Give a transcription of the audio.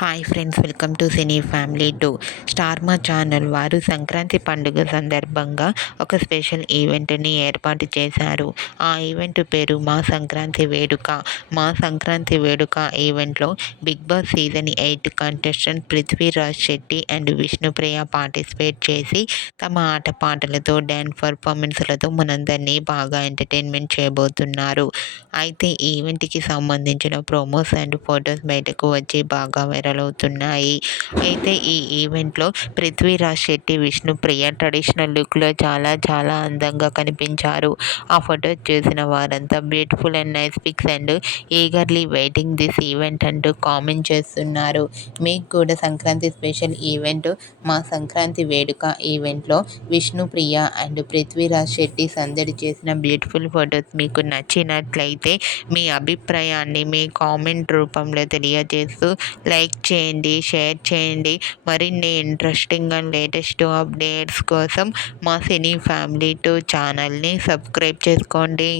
Hi friends, welcome to cine family 2. Star మా channel వారు సంక్రాంతి పండుగ సందర్భంగా ఒక స్పెషల్ ఈవెంట్ని ఏర్పాటు చేశారు. ఆ ఈవెంట్ పేరు మా సంక్రాంతి వేడుక. మా సంక్రాంతి వేడుక ఈవెంట్లో Bigg Boss season 8 contestant Prithviraj Shetty and Vishnupriya participate చేసి తమ ఆటపాటలతో డ్యాన్స్ పర్ఫార్మెన్స్లతో మనందరినీ బాగా ఎంటర్టైన్మెంట్ చేయబోతున్నారు. అయితే ఈ ఈవెంట్కి సంబంధించిన ప్రోమోస్ అండ్ ఫొటోస్ బయటకు వచ్చి బాగా వైరల్ అవుతున్నాయి. అయితే ఈ ఈవెంట్లో పృథ్వీరాజ్ శెట్టి, విష్ణుప్రియ ట్రెడిషనల్ లుక్లో చాలా చాలా అందంగా కనిపించారు. ఆ ఫొటోస్ చూసిన వారంతా beautiful and nice pics and eagerly waiting this event అంటూ కామెంట్ చేస్తున్నారు. మీకు కూడా సంక్రాంతి స్పెషల్ ఈవెంట్ మా సంక్రాంతి వేడుక ఈవెంట్లో విష్ణుప్రియ అండ్ పృథ్వీరాజ్ శెట్టి సందడి చేసిన బ్యూటిఫుల్ ఫొటోస్ మీకు నచ్చినట్లయితే మీ అభిప్రాయాన్ని మీ కామెంట్ రూపంలో తెలియజేస్తూ లైక్ చేయండి, షేర్ చేయండి. మరిన్ని ఇంట్రెస్టింగ్ అండ్ లేటెస్ట్ అప్డేట్స్ కోసం మా సినీ ఫ్యామిలీ 2 ఛానల్ని సబ్స్క్రైబ్ చేసుకోండి.